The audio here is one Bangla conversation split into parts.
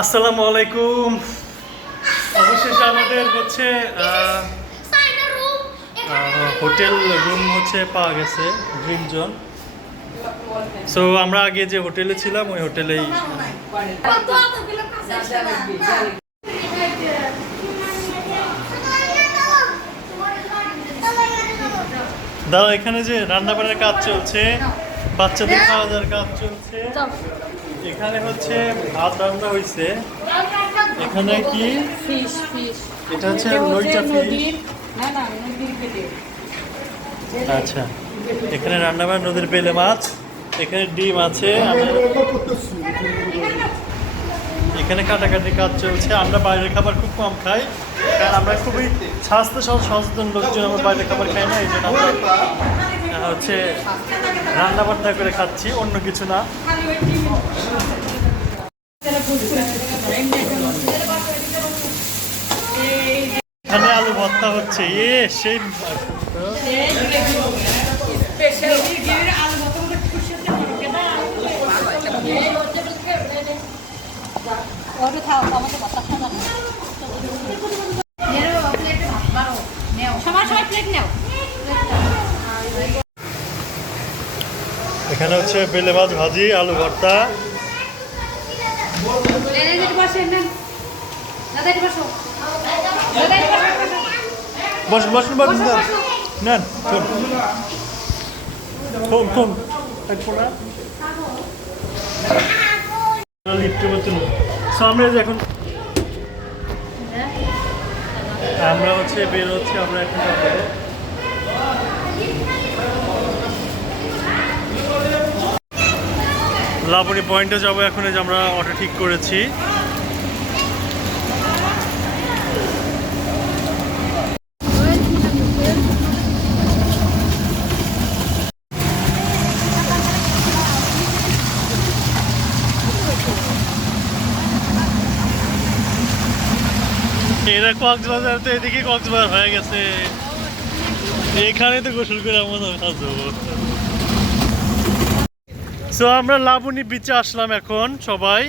আসসালামু আলাইকুম। অবশেষে আমাদের হচ্ছে হোটেল রুম হচ্ছে পাওয়া গেছে ড্রিম জোন সো আমরা আগে যে হোটেলে ছিলাম ওই হোটেলেই দাদা এখানে যে রান্না বান্নার কাজ চলছে বাচ্চাদের খাওয়া দাওয়ার কাজ চলছে। এখানে হচ্ছে ভাত রান্না হয়েছে এখানে কি? Fish fish. এটা হচ্ছে লইটা ফিশ। না না নদীর পেটে। আচ্ছা। এখানে রান্না বান্না নদীর বেলে মাছ এখানে ডিম আছে এখানে কাটাকাটি কাজ চলছে। আমরা বাইরের খাবার খুব কম খাই কারণ আমরা খুবই স্বাস্থ্য সচেতন লোকজন আমরা বাইরের খাবার খাই না এই জন্য আমরা হচ্ছে রান্না বান্না করে খাচ্ছি, অন্য কিছু না। এখানে আলু ভর্তা হচ্ছে। এ, সেই সবাই প্লেট নেও। এখানে হচ্ছে বেলে মাছ ভাজি আলু ভর্তা। বসেন বসুন বসুন নেন লিফটে এখন আমরা হচ্ছে বের হচ্ছে আমরা এখন লাবণী পয়েন্টে যাব এখন যে আমরা অটো ঠিক করেছি। এরা কক্সবাজার তো এদিকে কক্সবাজার হয়ে গেছে। এখানে তো গোসল করে এমন আসব সো আমরা লাবণী বিচে আসলাম এখন, সবাই।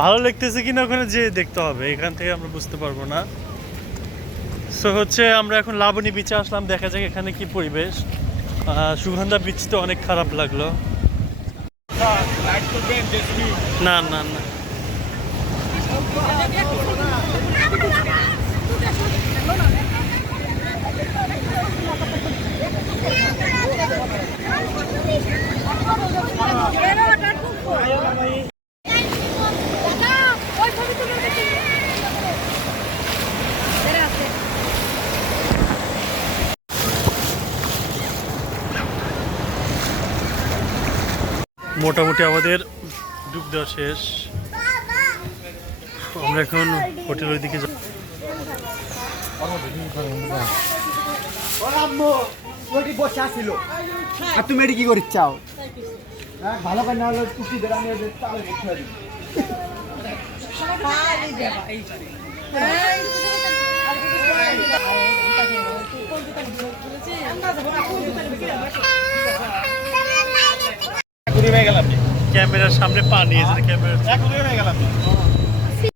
ভালো লাগতেছে কিনা ওখানে যে দেখতে হবে, এখান থেকে আমরা বুঝতে পারব না। সো হচ্ছে আমরা এখন লাবণী বিচে আসলাম, দেখা যাক এখানে কি পরিবেশ। সুগন্ধা বিচ তো অনেক খারাপ লাগল। না না না। মোটামুটি আমাদের ডুব দেওয়া শেষ। আমরা এখন হোটেলের দিকে যাব আর তুমি এটি কি করিস চাও ভালো করে না হলে টুকি দেড় তাহলে দেখতে পারি ক্যামেরার সামনে পানি নিয়েছে ক্যামেরা হয়ে গেলাম